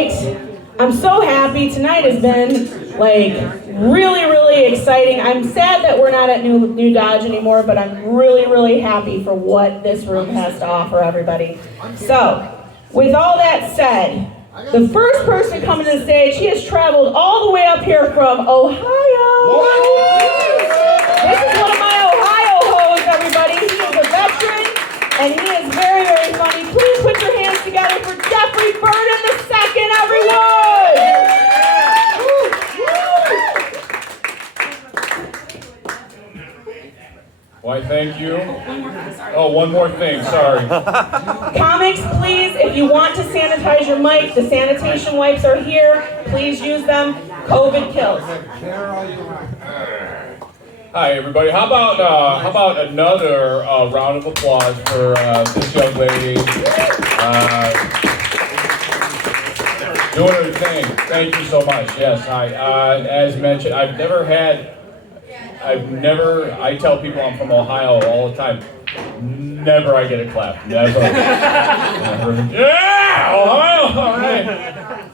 right. I'm so happy. Tonight has been like really, really exciting. I'm sad that we're not at New Dodge anymore, but I'm really, really happy for what this room has to offer everybody. So, with all that said, the first person coming to the stage, he has traveled all the way up here from Ohio. This is one of my Ohio hoes, everybody. He is a veteran, and he is very, very funny. Please put your hands together for Jeffrey Burden II, everyone! Why, thank you. Oh, one more thing, sorry. Comics, please, if you want to sanitize your mic, the sanitation wipes are here. Please use them. COVID kills. Hi, everybody. How about another round of applause for this young lady doing her thing. Thank you so much. Yes, as mentioned, I tell people I'm from Ohio all the time. Never I get a clap. Never. Never. Yeah! Ohio! All right.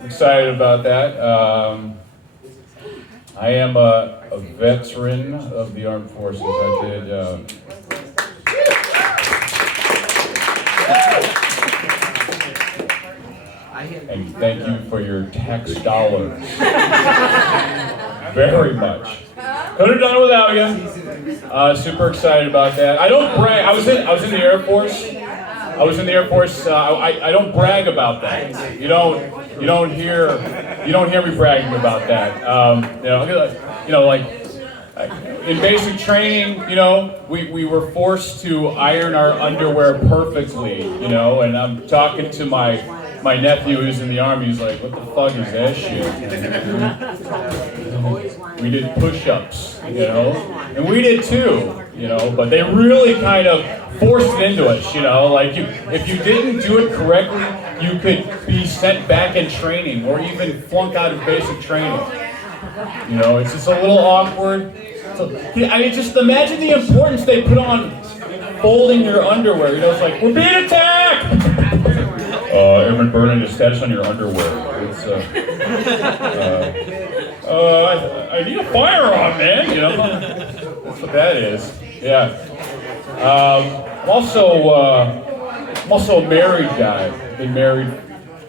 Excited about that. I am a veteran of the armed forces. I did. And thank you for your tax dollars. Very much. Could have done it without you. Super excited about that. I don't brag. I was in the Air Force. I don't brag about that. You don't hear me bragging about that. Like in basic training, we were forced to iron our underwear perfectly, and I'm talking to my nephew who's in the Army. He's like, what the fuck is that shit? We did push-ups, and we did too, but they really kind of forced it into us, like if you didn't do it correctly, you could be sent back in training or even flunk out of basic training. It's just a little awkward. So, just imagine the importance they put on folding your underwear. It's like, we're being attacked! Airman Burnett, status on your underwear. It's, I need a firearm, man, That's what that is. Yeah. I'm also a married guy. Been married.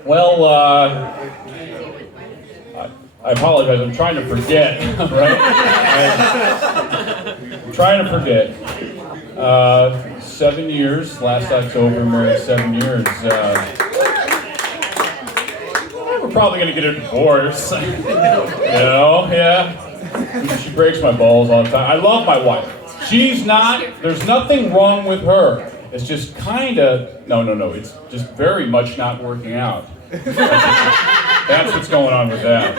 Well, I apologize. I'm trying to forget. Right? I'm trying to forget. 7 years. Last October, married 7 years. We're probably gonna get a divorce. Yeah. She breaks my balls all the time. I love my wife. She's not. There's nothing wrong with her. It's just kinda. No. It's just very much not working out. That's what's going on with that.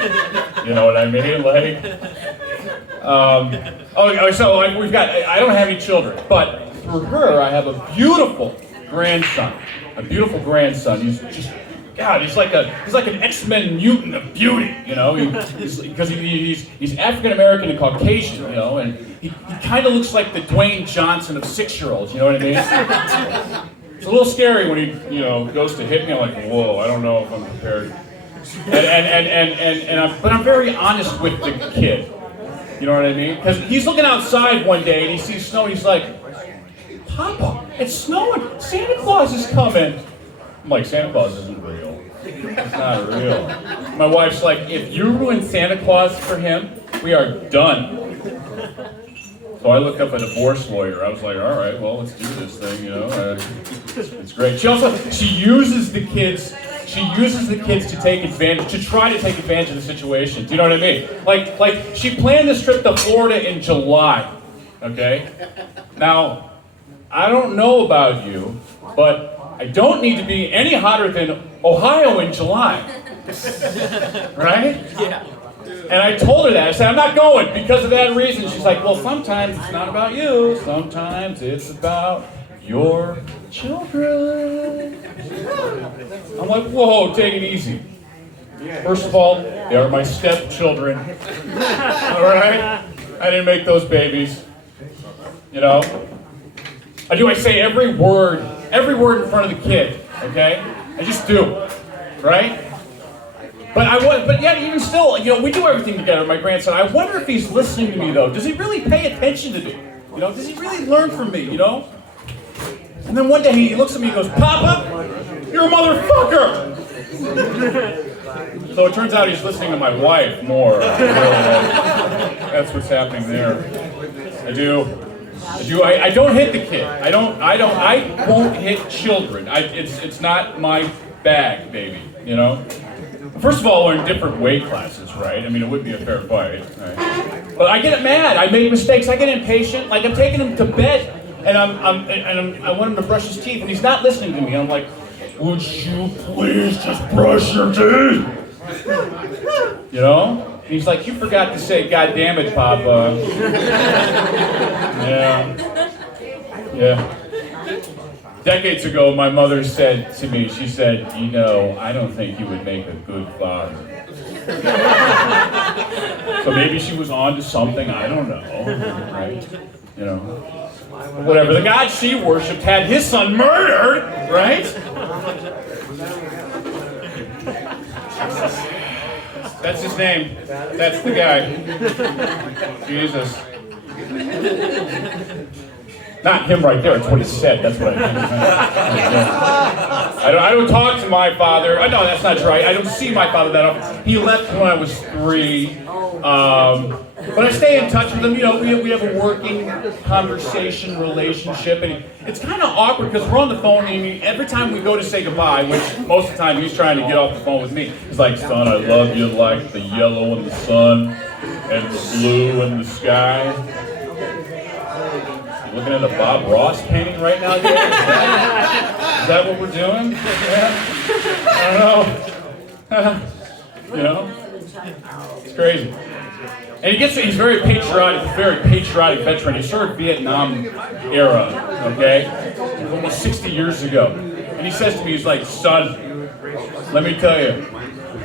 You know what I mean? Like. We've got. I don't have any children, but through her, I have a beautiful grandson. He's just. God, he's like an X-Men mutant of beauty, because he's African American and Caucasian, and he kind of looks like the Dwayne Johnson of 6-year-olds, you know what I mean? It's a little scary when he goes to hit me. I'm like, whoa, I don't know if I'm prepared. But I'm very honest with the kid, you know what I mean? Because he's looking outside one day and he sees snow. And he's like, Papa, it's snowing. Santa Claus is coming. I'm like, Santa Claus isn't real. It's not real. My wife's like, if you ruin Santa Claus for him, we are done. So I look up a divorce lawyer. I was like, all right, well, let's do this thing, It's great. She uses the kids to take advantage, to try to take advantage of the situation. Do you know what I mean? Like she planned this trip to Florida in July, okay? Now, I don't know about you, but I don't need to be any hotter than Ohio in July, right? Yeah. And I told her that. I said, I'm not going because of that reason. She's like, well, sometimes it's not about you. Sometimes it's about your children. I'm like, whoa, take it easy. First of all, they are my stepchildren. All right? I didn't make those babies. I say every word in front of the kid, okay? I just do, right? But yet, even still, we do everything together, my grandson. I wonder if he's listening to me, though. Does he really pay attention to me? Does he really learn from me, And then one day he looks at me and goes, Papa, you're a motherfucker! So it turns out he's listening to my wife more. That's what's happening there. I don't hit the kid. I won't hit children. It's not my bag, baby, First of all, we're in different weight classes, right? I mean, it would be a fair fight, right? But I get mad. I make mistakes. I get impatient. Like I'm taking him to bed, and I want him to brush his teeth, and he's not listening to me. I'm like, would you please just brush your teeth? And he's like, you forgot to say, God damn it, Papa. Yeah. Decades ago, my mother said to me, she said, I don't think you would make a good father. So maybe she was on to something, I don't know, right? Whatever. The God she worshipped had his son murdered, right? That's his name. That's the guy. Jesus. Not him right there, it's what he said, that's what I mean. I don't talk to my father. No, that's not right. I don't see my father that often. He left when I was 3. But I stay in touch with him. We have a working conversation, relationship, and it's kind of awkward because we're on the phone, and every time we go to say goodbye, which most of the time he's trying to get off the phone with me, he's like, son, I love you like the yellow in the sun and the blue in the sky. Looking at a Bob Ross painting right now, dude? Is that what we're doing? Yeah. I don't know. It's crazy. And he's very patriotic veteran. He served Vietnam era, okay? Almost 60 years ago. And he says to me, he's like, son, let me tell you,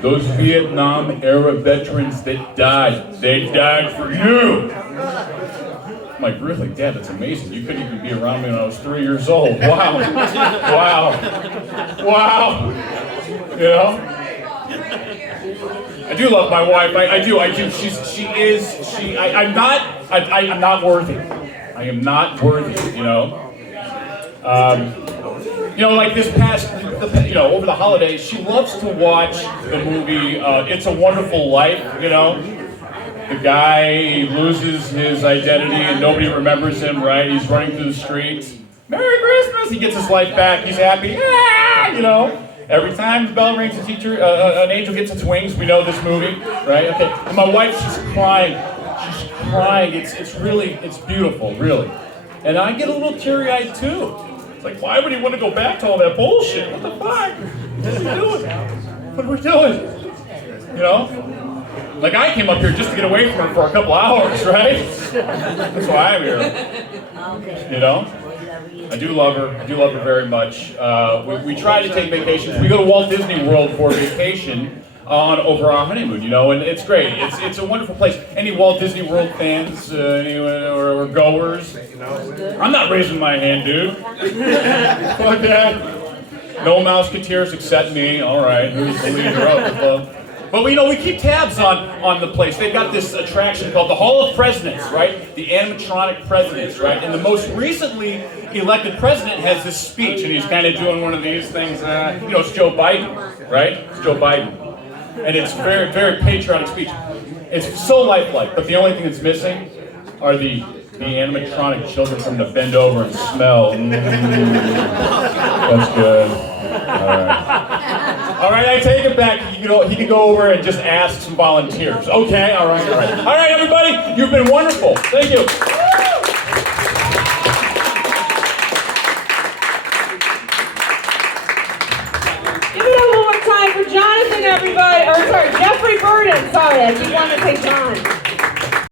those Vietnam era veterans that died, they died for you. I'm like, really, Dad, that's amazing. You couldn't even be around me when I was 3 years old. Wow. Wow. I do love my wife. I do. I'm not worthy. I am not worthy, like this past, over the holidays, she loves to watch the movie It's a Wonderful Life, The guy loses his identity and nobody remembers him, right? He's running through the streets. Merry Christmas! He gets his life back. He's happy. Every time the bell rings, an angel gets its wings. We know this movie, right? Okay. And my wife, she's crying. She's crying. It's beautiful, really. And I get a little teary-eyed too. It's like, why would he want to go back to all that bullshit? What the fuck? What are we doing? Like I came up here just to get away from her for a couple hours, right? That's why I'm here. I do love her. I do love her very much. We try to take vacations. We go to Walt Disney World for vacation over our honeymoon, and it's great. It's a wonderful place. Any Walt Disney World fans, or goers? I'm not raising my hand, dude. Fuck that. No Mouseketeers except me. All right, who's the leader of the club? But we keep tabs on the place. They've got this attraction called the Hall of Presidents, right? The animatronic presidents, right? And the most recently elected president has this speech, and he's kind of doing one of these things. It's Joe Biden, right? It's Joe Biden, and it's very, very patriotic speech. It's so lifelike, but the only thing that's missing are the animatronic children from to bend over and smell. That's good. All right, I take it back. He can go over and just ask some volunteers. Okay, all right. All right, everybody, you've been wonderful. Thank you. Give it up one more time for Jonathan, everybody. Jeffrey Burden. Sorry, I keep wanting to say John.